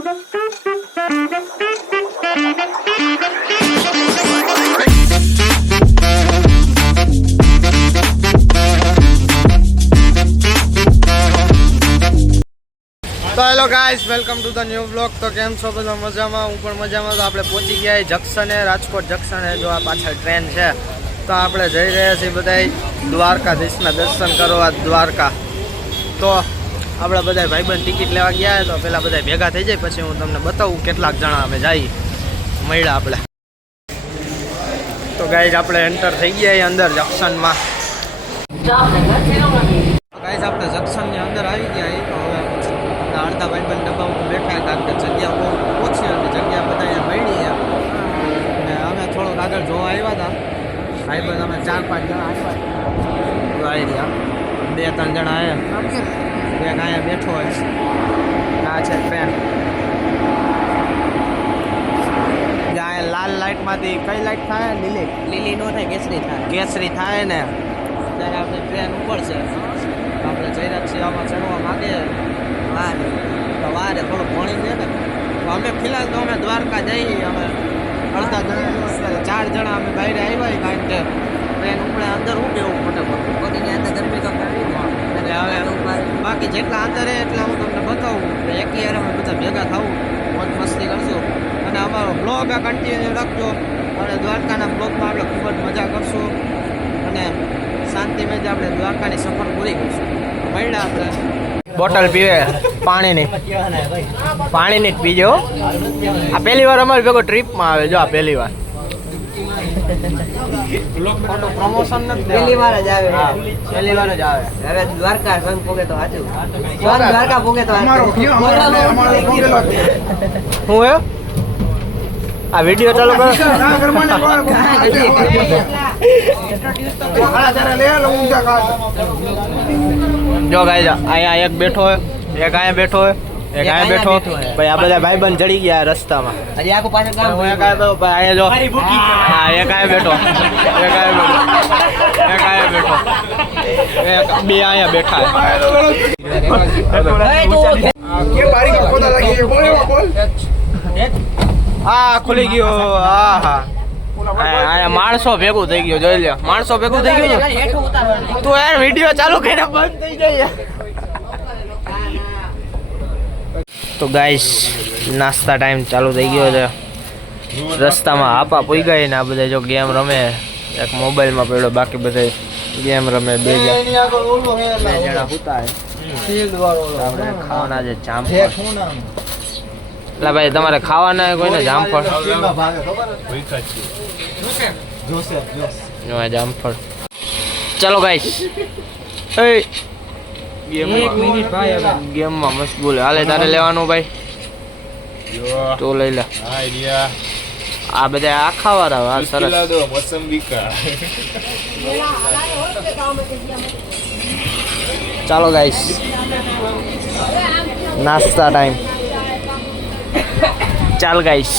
તો hello guys, welcome to the new blog. તો કેમ છો બધા? મજામાં? હું પણ મજામાં. તો આપણે પહોંચી ગયા જંકશને, રાજકોટ જંકશને. જો આ પાછળ ટ્રેન છે, તો આપણે જઈ રહ્યા છીએ બધા દ્વારકાધીશના દર્શન કરવા દ્વારકા. તો આપણે બધા ભાઈબંધ ટિકિટ લેવા ગયા, તો પહેલાં બધા ભેગા થઈ જાય, પછી હું તમને બતાવું કેટલાક જણા અમે જઈએ મળ્યા આપણે. તો ગાઈઝ આપણે એન્ટર થઈ ગયા અંદર જંકશનમાં. ગાઈઝ આપણે જંકશનની અંદર આવી ગયા. તો હવે અડધા ભાઈબંધ ડબ્બામાં બેઠા, કારણ કે જગ્યા બહુ ઓછી હતી, જગ્યા બધા અહીંયા મળી. અને અમે થોડોક આગળ જોવા આવ્યા હતા ભાઈબંધ, અમે 4-5 જણા આવ્યા. 2-3 જણા આવ્યા, એક અહીંયા બેઠો હોય. આ છે ટ્રેન. અહીંયા લાલ લાઇટમાંથી કઈ લાઇટ થાય? લીલી નો થાય, કેસરી થાય. કેસરી થાય ને ત્યારે આપણે ટ્રેન ઉપડશે. આપણે જઈ રહ્યા છીએ, આમાં ચડવા માંગે વારે થોડું ભણી છે ને. તો અમે ફિલહાલ તો અમે દ્વારકા જઈએ. અમે અડધા જણા 4 જણા અમે બહાર આવ્યા, કારણ કે ટ્રેન ઉપડે અંદર હું કેવું ફટાફટ બધી અંદર ગરમી તો કરવી. એટલે હવે બાકી જેટલા અંદર એટલા હું તમને બતાવું. એક યાર અમે બધા ભેગા થવું, મોજ મસ્તી કરશું. અને અમારો બ્લોગ આ કન્ટિન્યુ રાખજો. આપણે દ્વારકાના બ્લોગમાં આપણે ખૂબ જ મજા કરશું અને શાંતિમય જ આપણે દ્વારકાની સફર પૂરી કરશું. મળ્યા આપણે. બોટલ પીવે પાણીની જ પીજો. આ પહેલી વાર અમારી ભેગો ટ્રીપમાં આવે. જો આ પહેલી વાર પ્રમોશન નથી, પહેલી વાર જ આવે. પહેલી વાર જ આવે. હવે દ્વારકા સંગ પોગે તો સાચું, દ્વારકા પોગે તો હું એ આ વિડીયો ચાલુ કરો. જો ગાઈઝ અહીંયા એક બેઠો હોય, એક અહીંયા બેઠો હોય, એક અહીંયા બેઠો. ભાઈ આ બધા ભાઈબંધ ચડી ગયા રસ્તામાં. હજી આખું પાછળ કામ. હું એક આવ્યો ભાઈ, અહીંયા જો. હા, એક અહીંયા બેઠો, એક અહીંયા બેઠો, એક બે અહીંયા બેઠા. હા, ખુલી ગયો. હા હા, અહીંયા માણસો ભેગું થઈ ગયું. જોઈ લે, માણસો ભેગું થઈ ગયું. તું યાર વિડીયો ચાલુ કરીને બંધ થઈ જાય. તો ગાઈસ નાસ્તા ટાઈમ ચાલુ થઈ ગયો છે. રસ્તામાં આપા પૂઈ ગઈ ને આ બધા જો ગેમ રમે. એક મોબાઈલમાં પડ્યો, બાકી બધા ગેમ રમે. બે જણા હુતા આપણે ખાવાના છે જામફળ. એટલે ભાઈ તમારે ખાવાના કોઈને જામફળ? જામફળ. ચાલો ગાઈસ, ગેમમાં મશગુલ. હાલે તારે લેવાનું ભાઈ, તો લઈ લે. આ બધા આખા વાળા સરસ. ચાલો ગાઈસ, નાસ્તા ટાઈમ. ચાલ ગાઈસ,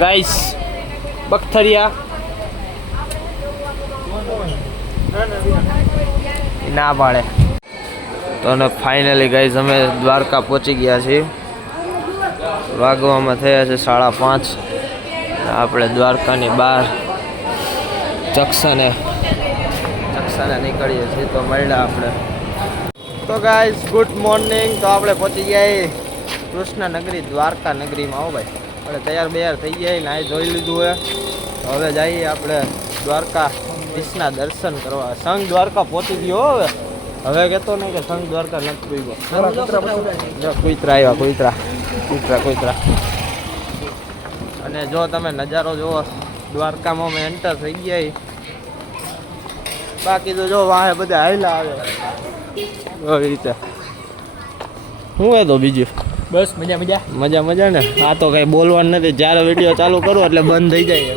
ગાઈસ બખતરિયા ના પાડે. તો અને ફાઇનલી ગાઈસ અમે દ્વારકા પહોંચી ગયા છીએ. વાગવામાં થયા છે 5:30. આપણે દ્વારકાની બહાર જંકશને નીકળીએ છીએ. તો મળ્યા આપણે. તો ગાઈસ ગુડ મોર્નિંગ. તો આપણે પહોંચી ગયા કૃષ્ણનગરી, દ્વારકા નગરીમાં. આવો ભાઈ, આપણે તૈયાર થઈ ગયા ને આ જોઈ લીધું હોય. તો હવે જઈએ આપણે દ્વારકાધીશના દર્શન કરવા. સંઘ દ્વારકા પહોંચી ગયો. હવે કહેતો નહીં કે સંઘ દ્વારકા નથી પીગો. કુતરા આવ્યા, કુતરા. અને જો તમે નજારો જુઓ દ્વારકામાં, અમે એન્ટર થઈ ગયા. બાકી તો જો વાહે બધા હાયલા આવે આવી રીતે. શું હે તો બીજું બસ મજા ને. આ તો કઈ બોલવાનું નથી. જ્યારે વિડીયો ચાલુ કરો એટલે બંધ થઈ જાય.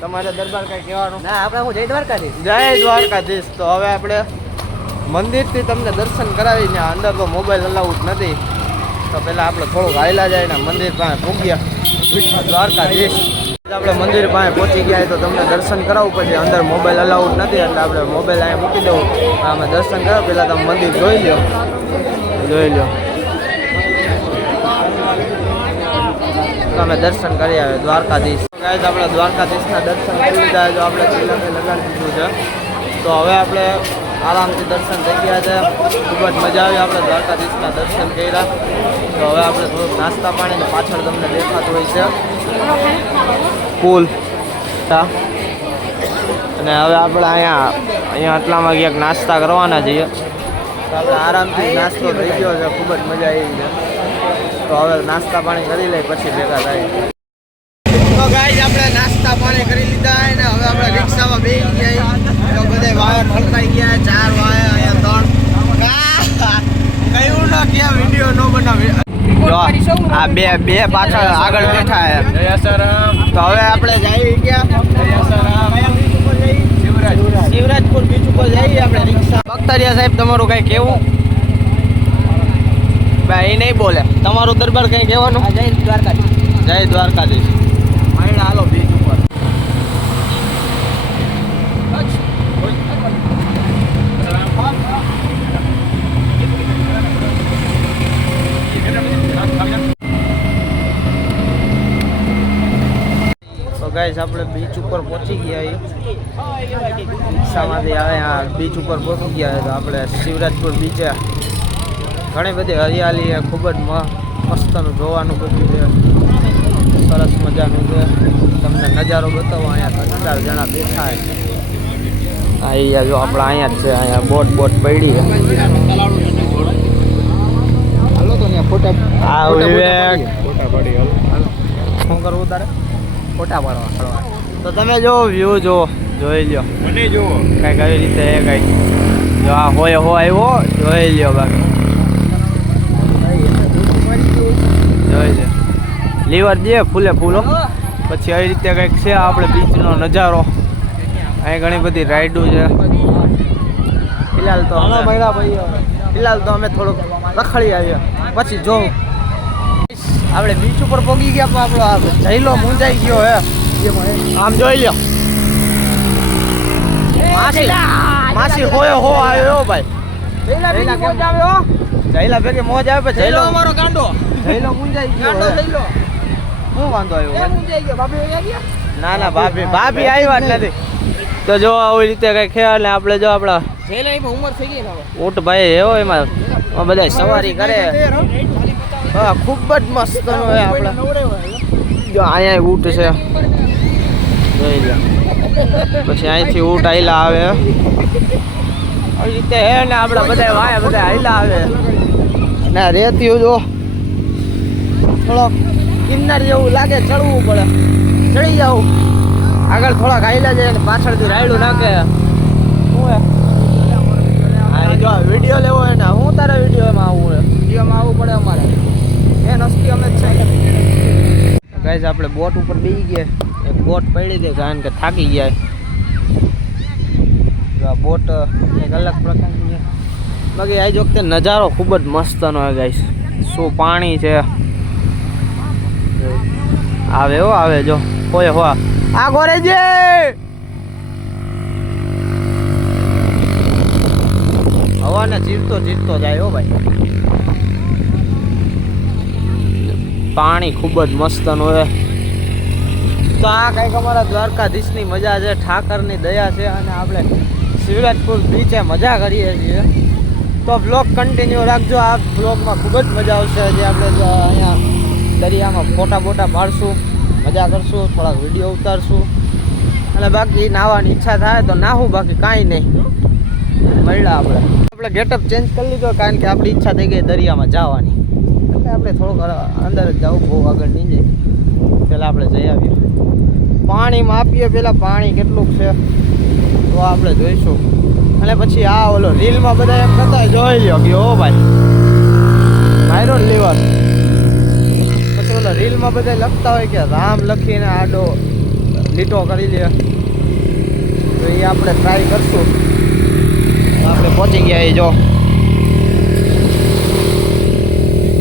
તમારે દરબાર કઈ કહેવાનું? ના, આપણે હું જય દ્વારકાધીશ. તો હવે આપણે મંદિરથી તમને દર્શન કરાવીને અંદર તો મોબાઈલ અલાઉડ નથી. તો પહેલાં આપણે થોડુંક હાયલા જાય ને મંદિર પાસે પહોંચ્યા દ્વારકાધીશ. આપણે મંદિર પાસે પહોંચી ગયા તો તમને દર્શન કરાવવું પછી અંદર મોબાઈલ અલાઉડ નથી. એટલે આપણે મોબાઈલ અહીંયા મૂકી દેવું. અમે દર્શન કરાવ. પહેલાં તમે મંદિર જોઈ લો. જોઈ લો. તમે દર્શન કરી આવે દ્વારકાધીશ. ગાઈસ આપણે દ્વારકાધીશના દર્શન કરી લીધા. જો આપણે તિલકે લગાડી દીધું છે તો હવે આપણે આરામથી દર્શન થઈ ગયા છે. ખૂબ જ મજા આવી. આપણે દ્વારકાધીશના દર્શન કર્યા. તો હવે આપણે થોડુંક નાસ્તા પાણીને પાછળ તમને દેખાતું હોય છે પુલ. અને હવે આપણે અહીંયા આટલામાં ક્યાંક નાસ્તા કરવાના છીએ. તો આપણે આરામથી નાસ્તો થઈ ગયો છે. ખૂબ જ મજા આવી છે. તો હવે નાસ્તા પાણી કરી લઈ પછી ભેગા થાય. તો ગાઈસ આપણે નાસ્તા પાણી કરી લીધા અને હવે આપણે રિક્ષામાં બેસી ગયા. તો બધે વાયર ખડકાઈ ગયા. 4 વાયર અહીંયા 3 કયું ના કે વિડિયો નો બનાવી. આ બે પાછળ આગળ બેઠા છે. તો હવે આપણે જઈ ગયા શિવરાજપુર બીચ ઉપર જઈએ આપણે રિક્ષા. બખ્તરિયા સાહેબ તમારું કઈ કેવું? ભાઈ નહીં બોલે. તમારું દરબાર કઈ કહેવાનું? જય દ્વારકાધીશ. જય દ્વારકાધીશ. માયણા હાલો બીચ ઉપર. તો ગાઈસ આપણે બીચ ઉપર પહોંચી ગયા. રિક્ષામાંથી આવે બીચ ઉપર પહોંચી ગયા. તો આપણે શિવરાજપુર બીચે ઘણી બધી હરિયાળી છે. ખૂબ જ મસ્તનું જોવાનું બધું છે. સરસ મજાનું છે. તમને નજારો બતાવો. અહીંયા 4 જણા બેઠા છે. અહીંયા જો આપણે અહીંયા જ છે. અહીંયા બોટ પડી છે. હાલો તો ત્યાં ફોટા શું કરવું તારે? ફોટા પાડવા. તો તમે જો વ્યૂ જોઈ લો. મને જો કંઈક આવી રીતે કંઈક જો આ હોય આવ્યો જોઈ લો. બાકી જોઈ લે લીવર દે ફૂલે ફૂલો. પછી આવી રીતે કંઈક છે આપણે બીચનો નજારો. અહીં ઘણી બધી રાઈડો છે. ફિલહાલ તો અમે થોડુંક રખડી આવ્યા. પછી જોઉં આપણે બીચ ઉપર પહોંચી ગયા. પણ આપણો જઈલો મૂંઝાઈ ગયો હે. આમ જોઈ લો. માસી હોય હો આવ્યો ભાઈ. જઈલા ભેગે મોજ આવે. જઈલો અમારો ગાંડો. જઈલો મૂંઝાઈ ગયો. શું વાંધો આવ્યો? ના ભાભી આવ્યા જ નથી. તો જો આવી રીતે કઈ ખ્યાલ ને આપણે જો આપણા ઉંમર થઈ ગઈ ઊંટ ભાઈ એવો એમાં બધા સવારી કરે. હા ખૂબ જ મસ્ત હોય. આપણે જો અહીંયા ઊંટ છે જોઈ લો. પછી અહીંથી ઊંટ આયલા આવે આવી રીતે હે ને. આપણે બધા વાયા બધા આયલા આવે ના રેતી જો થોડોક કિન્નર જેવું લાગે. ચડવું પડે. ચડી જાવ આગળ થોડાક આયલા જાય અને પાછળથી રાયડું નાખે. જો વિડીયો લેવો હોય ને હું તારા વિડીયોમાં આવું હોય. વિડીયોમાં આવવું પડે અમારે. એ નસ્તી અમે જ છે. ગાઈસ આપણે બોટ ઉપર બેસી ગયા. એક બોટ પડી દે કારણ કે થાકી ગયા. બોટ એક અલગ પ્રકારની છે. બાકી આજ વખતે નજારો ખૂબ જ મસ્તનો હોય ગાઈસ. શું પાણી છે. આવે જો હોય હો આ ગોરે જે હવાને ચીરતો જાય હો ભાઈ. પાણી ખૂબ જ મસ્તનું હોય. તો આ કંઈક અમારા દ્વારકાધીશની મજા છે. ઠાકરની દયા છે. અને આપણે શિવરાજપુર બીચે મજા કરીએ છીએ. તો બ્લોગ કન્ટિન્યુ રાખજો. આ બ્લોગમાં ખૂબ જ મજા આવશે. જે આપણે અહીંયા દરિયામાં ફોટા પાડશું, મજા કરશું, થોડાક વિડીયો ઉતારશું. અને બાકી નાહવાની ઈચ્છા થાય તો નાહું. બાકી કાંઈ નહીં. મળ્યા આપણે ગેટઅપ ચેન્જ કરી લીધો કારણ કે આપણી ઈચ્છા થઈ ગઈ દરિયામાં જવાની. એટલે આપણે થોડુંક અંદર જ જવું. બહુ આગળ નહીં જાય. પહેલાં આપણે જઈ આવીએ. પાણીમાં આપીએ પહેલાં પાણી કેટલુંક છે તો આપણે જોઈશું. અને પછી આ ઓલો રીલમાં બધા એમ કરતા જોઈ લ્યો કે ઓ ભાઈ માયરો લીવર. પછી ઓલો રીલમાં બધા લખતા હોય કે રામ લખીને આડો લીટો કરી લે. તો એ આપણે ટ્રાય કરશું. આપણે પહોંચી ગયા. એ જો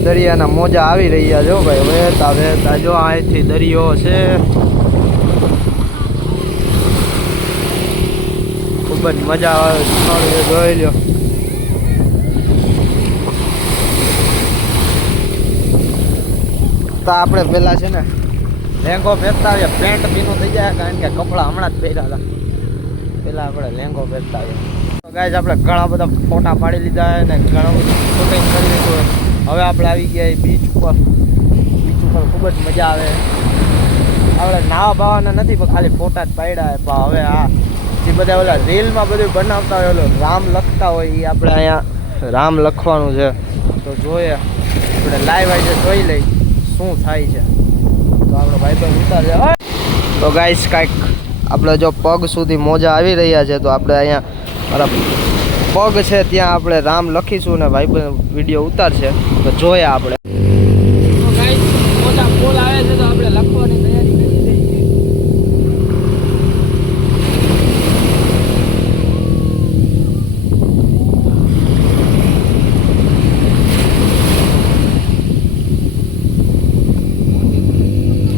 દરિયાના મોજા આવી રહ્યા જો ભાઈ. વહેતા જો અહીંથી દરિયો છે. ખૂબ જ મજા આવે. જોઈ લો તો આપણે પેલા છે ને લેંગો પહેરતા આવીએ, પેન્ટ ભીનું થઈ જાય કારણ કે કપડાં હમણાં જ પહેર્યા હતા. પેલા આપણે લેંગો પહેરતા આવીએ. તો ગાઈસ આપણે ઘણા બધા ફોટા પાડી લીધા અને ઘણું બધું શૂટિંગ કરી લીધું. હવે આપણે આવી ગયા બીચ ઉપર. બીચ ઉપર ખૂબ જ મજા આવે. આપણે નાવા બાવાના નથી પણ ખાલી ફોટા જ પાડ્યા. પણ હવે આ જે બધા ઓલા રીલમાં બધું બનાવતા હોય, ઓલો રામ લખતા હોય, એ આપણે અહીંયા રામ લખવાનું છે. તો જોઈએ આપણે લાઈવ આજે જોઈ લઈ શું થાય છે. તો આપણો ભાઈબંધ ઉતારજે. તો ગાઈસ કાંઈક આપણે જો પગ સુધી મોજા આવી રહ્યા છે, તો આપણે અહીંયા મારા પગ છે ત્યાં આપણે રામ લખીશું ને ભાઈબંધ વિડીયો ઉતારશે. તો જોઈએ આપણે. તો ગાઈસ મોજા ફૂલ આવે છે, તો આપણે લખવાની તૈયારી કરી દઈએ છીએ.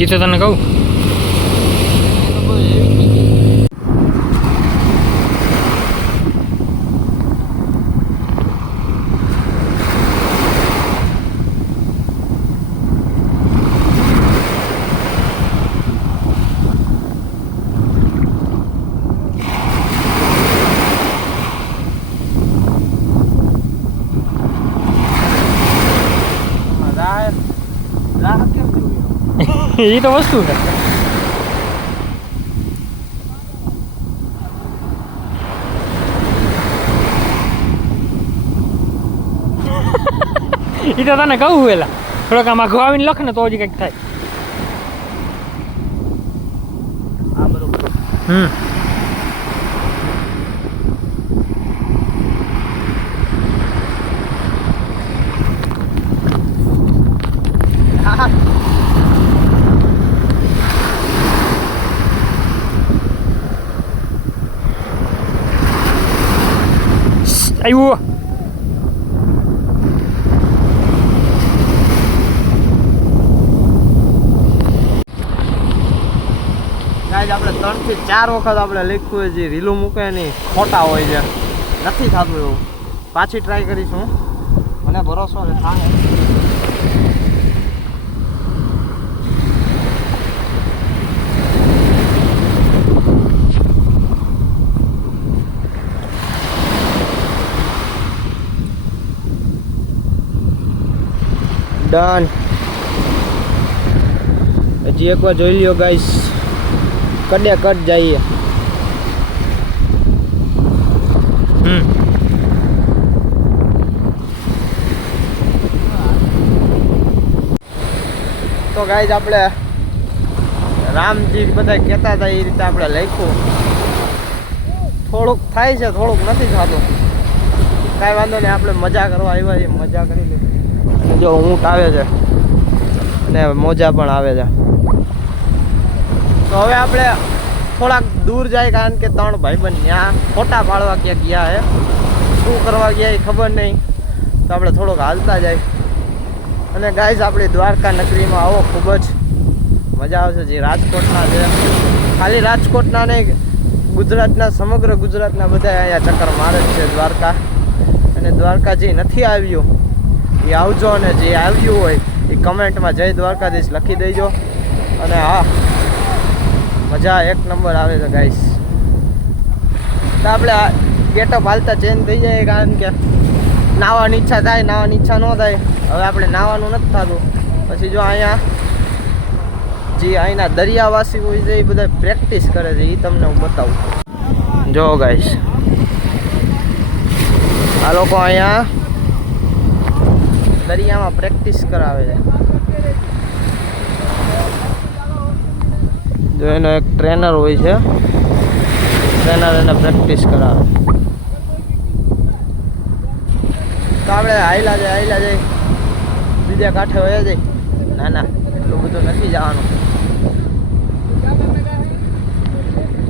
એ તો તને કહું એ તો વસ્તુ છે. એ તો તને કહું પેલા થોડોક આમાં આવીને લખ ને તો હજી કંઈક થાય. આ બરોબર. આવ્યું ગાઈસ આપણે 3 થી 4 વખત આપણે લખ્યું હોય, જે રીલું મૂકે નહીં ખોટા હોય છે, નથી થતું એવું. પાછી ટ્રાય કરીશું, મને ભરોસો છે થાય. ડન. હજી એકવાર જોઈ લ્યો ગાઈસ, કડે કટ જઈએ. તો ગાઈસ આપણે રામજી બધા કહેતા હતા એ રીતે આપણે લખ્યું. થોડુંક થાય છે, થોડુંક નથી થતું. કાંઈ વાંધો નહીં, આપણે મજા કરવા આવ્યા છીએ, મજા કરી લીધી. જો ઊંટ આવે છે અને મોજા પણ આવે છે. તો હવે આપણે થોડાક દૂર જાય, કારણ કે 3 ભાઈબંધ ત્યાં ફોટા પાડવા ક્યાં ગયા હે. શું કરવા ગયા એ ખબર નહીં. તો આપણે થોડોક હાલતા જાય. અને ગાઈસ આપણી દ્વારકા નગરીમાં આવો, ખૂબ જ મજા આવશે. જે રાજકોટના છે, ખાલી રાજકોટના નહીં, ગુજરાતના, સમગ્ર ગુજરાતના બધા અહીંયા ચક્કર મારે જ છે દ્વારકા. અને દ્વારકા જે નથી આવ્યું એ આવજો, અને જે આવ્યું હોય એ કમેન્ટમાં જય દ્વારકાધીશ લખી દેજો. અને હા, મજા એક નંબર આવે છે ગાઈસ. તો આપણે ગેટઅપ હાલતા ચેન્જ થઈ જાય, કારણ કે નાવાની ઈચ્છા થાય, નાવાની ઈચ્છા ન થાય. હવે આપણે નાવાનું નથી થતું. પછી જો અહીંયા જે અહીંના દરિયાવાસી હોય છે એ બધા પ્રેક્ટિસ કરે છે, એ તમને હું બતાવું. જો ગાઈસ આ લોકો અહીંયા દરિયામાં પ્રેક્ટિસ કરાવે છે. જો એનો એક ટ્રેનર હોય છે, ટ્રેનર એને પ્રેક્ટિસ કરાવે. તો આપણે હાઈલા જાય બીજા કાંઠે વયા જાય. ના ના, એટલું બધું નથી જવાનું.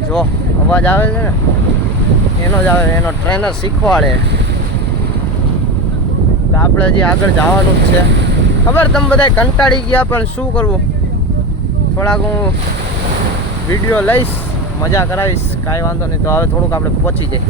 જો અવાજ આવે છે ને, એનો જ આવે, એનો ટ્રેનર શીખવાડે. તો આપણે હજી આગળ જવાનું જ છે. ખબર તમે બધા કંટાળી ગયા, પણ શું કરવું, થોડાક હું વિડીયો લઈશ, મજા કરાવીશ, કાંઈ વાંધો નહીં. તો હવે થોડુંક આપણે પહોંચી જાય.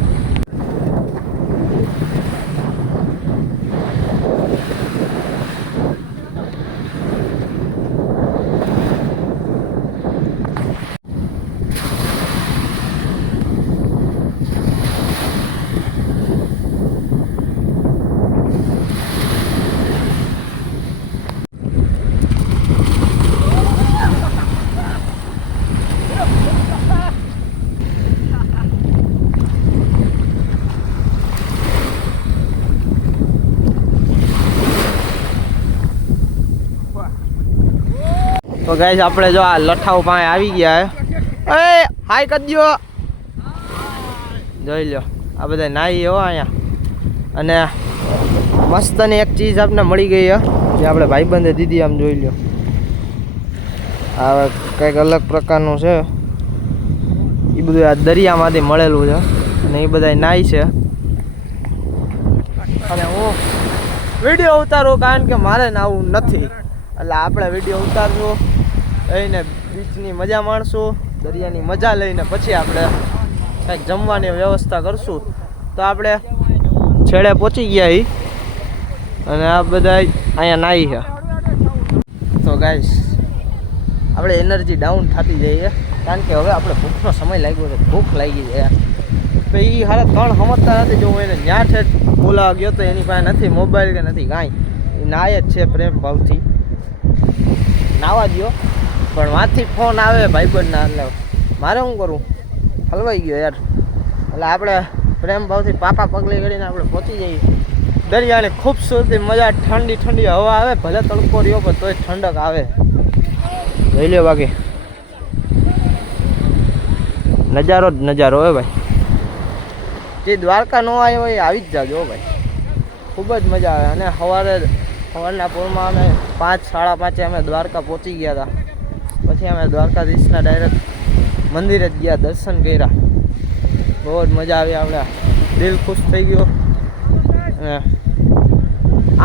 તો ગાઈસ આપણે જો આ લઠાવ પાસે આવી ગયા હે એ હાય કરી દ્યો જોઈ લ્યો આ બધા નાઈ હો અહીંયા અને મસ્તની એક ચીજ આપણે મળી ગઈ છે જે આપણે ભાઈબંધે દીધી આમ જોઈ લ્યો આ કંઈક અલગ પ્રકારનું છે એ બધું આ દરિયામાંથી મળેલું છે અને એ બધા નાઈ છે અને હું વિડીયો ઉતારું કારણ કે મારે નાવું નથી એટલે આપણે વિડીયો ઉતારશું એને બીચની મજા માણશું દરિયાની મજા લઈને પછી આપણે કંઈક જમવાની વ્યવસ્થા કરશું તો આપણે છેડે પહોંચી ગયા હી અને આ બધા અહીંયા નાહી છે તો ગાઈસ આપણે એનર્જી ડાઉન થતી જઈએ કારણ કે હવે આપણે ભૂખનો સમય લાગ્યો છે ભૂખ લાગી છે યાર તો એ હારે ત્રણ સમજતા નથી જો હું એને ન્યા ઠેઠ બોલાવા ગયો તો એની પાસે નથી મોબાઈલ કે નથી કાંઈ એ નાય જ છે પ્રેમ ભાવથી નાવા દો પણ વાંથી ફોન આવે ભાઈબંધના એટલે મારે શું કરું હલવાઈ ગયો યાર એટલે આપણે પ્રેમ ભાવથી પાપા પગલી કરીને આપણે પહોંચી જઈએ દરિયાની ખૂબસૂરતી મજા ઠંડી ઠંડી હવા આવે ભલે તડકો રહ્યો પણ તોય ઠંડક આવે જોઈ લ્યો બાકી નજારો જ નજારો હોય ભાઈ જે દ્વારકા ન આવ્યો હોય એ આવી જ જાજો ભાઈ ખૂબ જ મજા આવે અને સવારના પૂરમાં અમે 5 સાડા 5 અમે દ્વારકા પહોંચી ગયા હતા પછી અમે દ્વારકાધીશના ડાયરેક્ટ મંદિરે જ ગયા દર્શન કર્યા બહુ જ મજા આવી આપણે દિલ ખુશ થઈ ગયો અને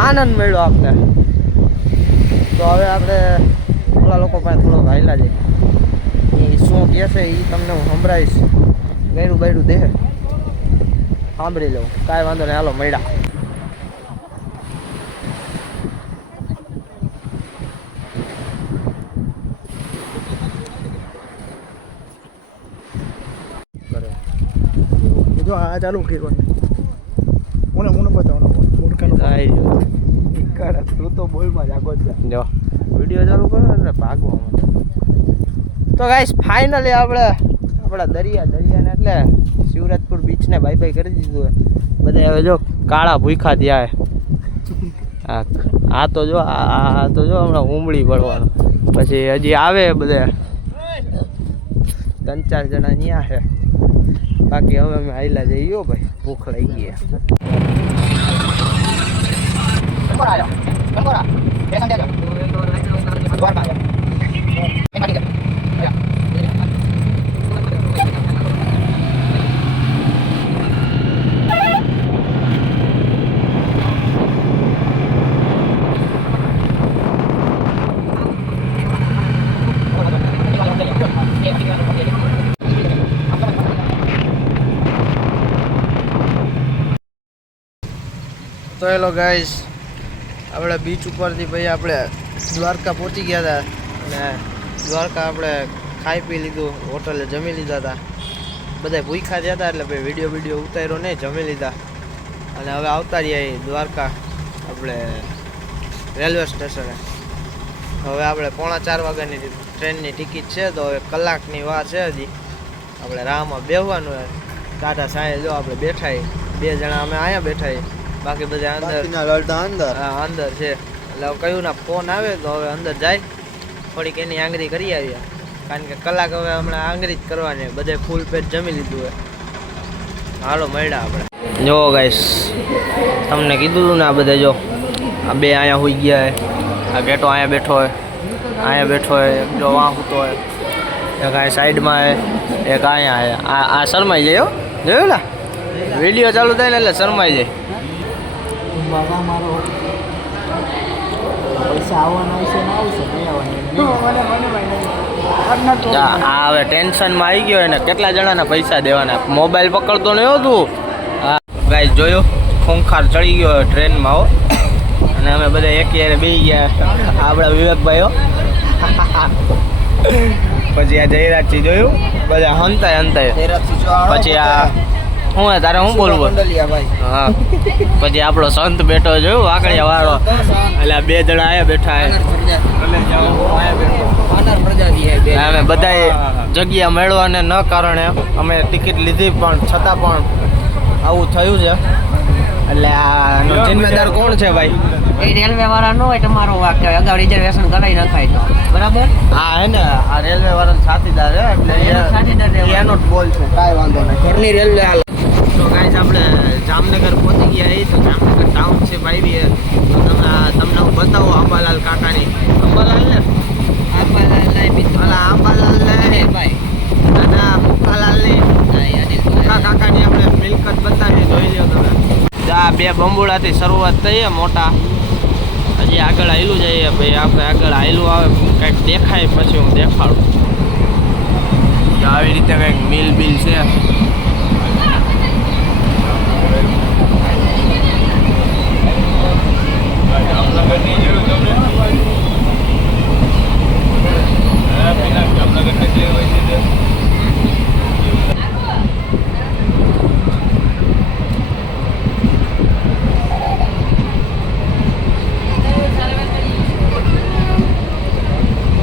આનંદ મળ્યો આપણે તો હવે આપણે થોડા લોકો પાસે થોડો હાયલા જઈએ એ શું કહે છે એ તમને હું સંભળાવીશ ગયરું બૈરું દેહ સાંભળી લઉં કાંઈ વાંધો નહીં હાલો મળ્યા જો આ ચાલુ કર્યું મને બતાવવાનો તું તો બોલમાં જાગો જ જો વિડીયો ચાલુ કરો એટલે ભાગવામાં તો ગાઈસ ફાઇનલી આપણા દરિયાને એટલે શિવરાજપુર બીચને બાય બાય કરી દીધું બધા હવે જો કાળા ભૂખા થયા આ તો જો આ તો જો હમણાં ઉમળી પડવાનું પછી હજી આવે બધા 3-4 જણા ત્યાં છે બાકી હવે અમે હાઈલા જઈએ ભાઈ ભૂખ લાગી ગઈ તો હેલો ગાઈસ આપણે બીચ ઉપરથી ભાઈ આપણે દ્વારકા પહોંચી ગયા હતા અને દ્વારકા આપણે ખાઈ પી લીધું હોટલે જમી લીધા હતા બધા ભૂખ્યા થયા હતા એટલે ભાઈ વિડીયો ઉતાર્યો નહીં જમી લીધા અને હવે આવતા રહ્યા દ્વારકા આપણે રેલવે સ્ટેશને હવે આપણે 3:45 વાગ્યાની ટ્રેનની ટિકિટ છે તો હવે કલાકની વાર છે હજી આપણે રાહમાં બેસવાનું ટાટા સાંજે જો આપણે બેઠા 2 જણા અમે અહીંયા બેઠા બાકી બધા અંદર છે એટલે કયું ના ફોન આવે તો હવે અંદર જાય થોડીક એની આંગળી કરી આવીએ કારણ કે કલાક હવે હમણાં આંગળી જ કરવાની બધે ફૂલ પેટ જમી લીધું હોય હાલો મળ્યા આપણે જો ગાઈસ તમને કીધું હતું ને આ બધા જો આ 2 અહીંયા હોઈ ગયા આ ઘેટો અહીંયા બેઠો હોય એક જો વાં સૂતો હોય એક આ સાઈડમાં એક અહીંયા આ શરમાઈ જાય જોયું ને વિડીયો ચાલુ થાય ને એટલે શરમાઈ જાય હા હવે ટેન્શનમાં આવી ગયો ને કેટલા જણાના પૈસા દેવાના મોબાઈલ પકડતો નહીં હોતું હા ગાઈસ જોયું ખૂંખાર ચડી ગયો ટ્રેનમાં હો અને અમે બધા એક યારે બેસી ગયા આપણા વિવેકભાઈઓ પછી આ જયરાજજી જોયું બધા હંતાય પછી આ હું તારે હું બોલવું હા પછી આપણો સંત બેઠો જોયું વાકડિયા વાળો એટલે 2 જણા આયા બેઠા અમે બધાએ જગ્યા મેળવાને ન કારણે અમે ટિકિટ લીધી પણ છતાં પણ આવું થયું છે એટલે આ જિમ્મેદાર કોણ છે ભાઈ? એ રેલવે વાળા નો હોય તમારો વાક કહેવાય. અગાઉ રિઝર્વેશન કરાવી નખાય તો બરાબર. હા હે ને, આ રેલવે વાળા સાથીદાર હે એટલે એનો સાથીદાર રહેવાનો. એનો જ બોલ છું, કાંઈ વાંધો નહીં. ઘરની રેલવે હાલ. તો ગાઈસ આપણે જામનગર પહોંચી ગયા તો જામનગર ટાઉનશીપ આવી છે. તો તમને હું બતાવું આંબાલાલ કાકાની. આંબાલાલ ને આંબાલાલ ને ભાઈ અને મુખાલાલ ની મુખા કાકાની આપણે મિલકત બતાવી, જોઈ લ્યો તમે. આ બે બંબુડાથી શરૂઆત થઈએ મોટા, હજી આગળ આયલું જઈએ ભાઈ. આપણે આગળ આયલું આવે કંઈક દેખાય પછી હું દેખાડું. આવી રીતે કંઈક મિલ બિલ છે.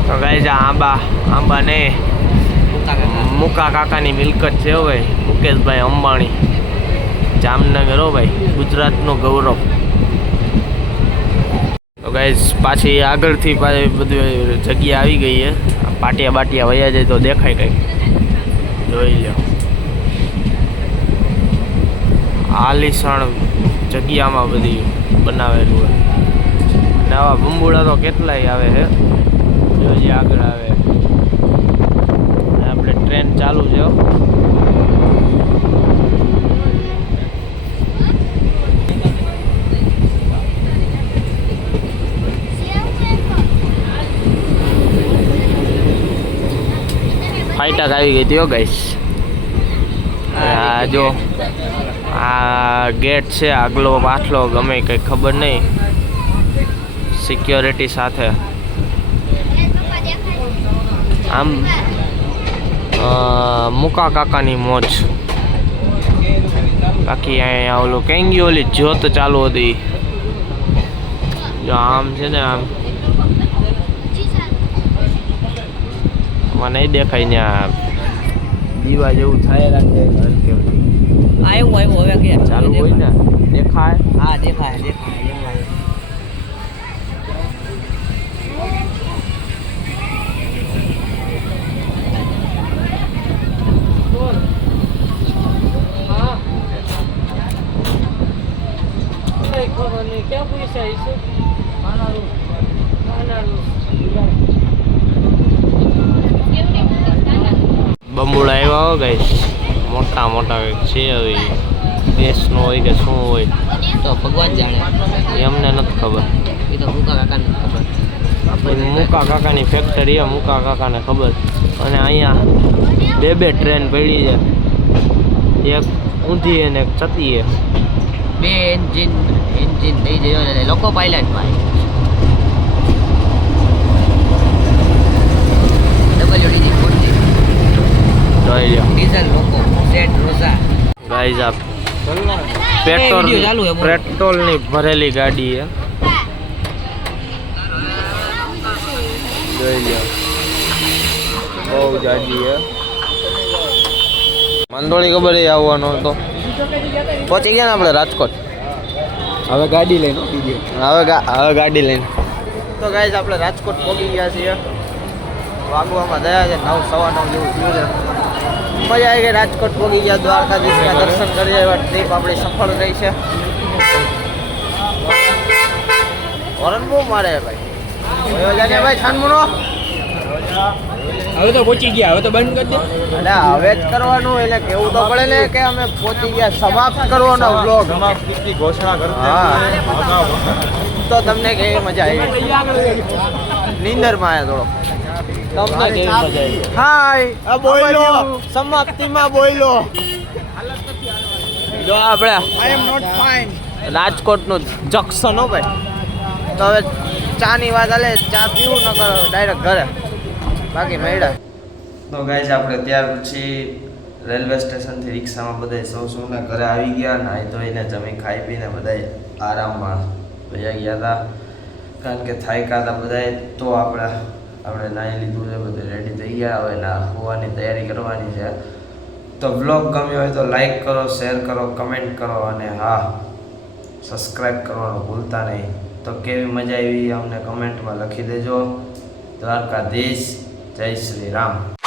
તો ગાઈસ આંબા ને મુકા કાકાની મિલકત છે હો ભાઈ. મુકેશભાઈ અંબાણી, જામનગર હો ભાઈ, ગુજરાતનું ગૌરવ. તો ગાઈસ પાછી આગળથી પાછી બધી જગ્યા આવી ગઈ છે. પાટિયા બાટિયા વયા જાય તો દેખાય કંઈક, જોઈ લો. આલીશાણ જગ્યામાં બધી બનાવેલું હોય. અને આવા બંબુડા તો કેટલાય આવે છે. જોઈએ આગળ આવે. આપણે ટ્રેન ચાલુ છે. ફાઈટક આવી ગઈ હતી હો ગાઈસ. આ જો આ ગેટ છે, આગલો પાછલો ગમે કંઈ ખબર નહીં, સિક્યોરિટી સાથે. આમ મુકા કાકાની મોજ. બાકી અહીંયા ઓલું કઈ ગયું, ઓલી જ્યોત ચાલુ હતી. જો આમ છે ને, આમ મને નહીં દેખાય ને, આ દીવા જેવું થાય રાખે. આવ્યું હવે કે ચાલુ હોય ને દેખાય. હા દેખાય દેખાય. क्या पैसा इसे બંબુડા આવ્યા હો ગાઈસ. મોટા મોટા કંઈક છે. હવે દેશનો હોય કે શું હોય તો ભગવાન જાણે, એમને નથી ખબર. એ તો મુકા કાકાને ખબર. મુકા કાકાની ફેક્ટરી છે, મુકા કાકાને ખબર. અને અહીંયા બે ટ્રેન પડી છે, એક ઊંધી અને એક ચતી છે. બે એન્જિન થઈ ગયો ને લોકો પાયલટ ભાઈ. WD-40 જોઈ લો ડીઝલ લોકો સેટ રોઝા. ગાઈસ આ video ચાલુ છે, બોલો. પેટ્રોલની ભરેલી ગાડી છે. જોઈ લો બહુ જાજી છે. મંદોળી ખબર એ આવવાનો હતો. પહોંચી ગયા ને આપણે રાજકોટ. હવે ગાડી લઈને બીજી હવે ગાડી લઈને. તો ગાઈસ આપણે રાજકોટ પહોંચી ગયા છીએ. વાગવામાં થયા છે 9, 9:15 જેવું થયું છે. મજા આવી ગઈ. રાજકોટ પહોંચી ગયા, દ્વારકાધીશના દર્શન કરી એવા ટ્રીપ આપણી સફળ રહી છે. હોરન બહુ મારે ભાઈ. ભાઈ છાનમુનો હવે તો પહોંચી ગયા, હવે તો બંધ કરી દે. એટલે હવે જ કરવાનું, એટલે કેવું તો પડે ને કે અમે પહોંચી ગયા. સમાપ્ત કરવાનો વ્લોગ ઘોષણા હા. તો તમને કેવી મજા આવી? નીંદરમાં આવ્યા થોડો. તમને કેવી મજા આવી? હાય બોલો, સમાપ્તિમાં બોલો. જો આપણે આઈ એમ નોટ ફાઇન. રાજકોટનું જંક્શન હો ભાઈ. તો હવે ચાની વાત હાલે, ચા પીવું ન કરો ડાયરેક્ટ ઘરે, બાકી મેળા. તો ગાઈસ આપણે ત્યાર પછી રેલવે સ્ટેશનથી રિક્ષામાં બધા સૌના ઘરે આવી ગયા. નાહી ધોઈને જમી ખાઈ પીને બધા આરામમાં વયા ગયા હતા, કારણ કે થાક્યા હતા બધા. તો આપણે નાહી લીધું છે, બધું રેડી થઈ ગયા. હવે હોવાની તૈયારી કરવાની છે. તો વ્લોગ ગમ્યો હોય તો લાઈક કરો, શેર કરો, કમેન્ટ કરો. અને હા, સબસ્ક્રાઈબ કરવાનું ભૂલતા નહીં. તો કેવી મજા આવી અમને કમેન્ટમાં લખી દેજો. દ્વારકાધીશ, જય શ્રી રામ.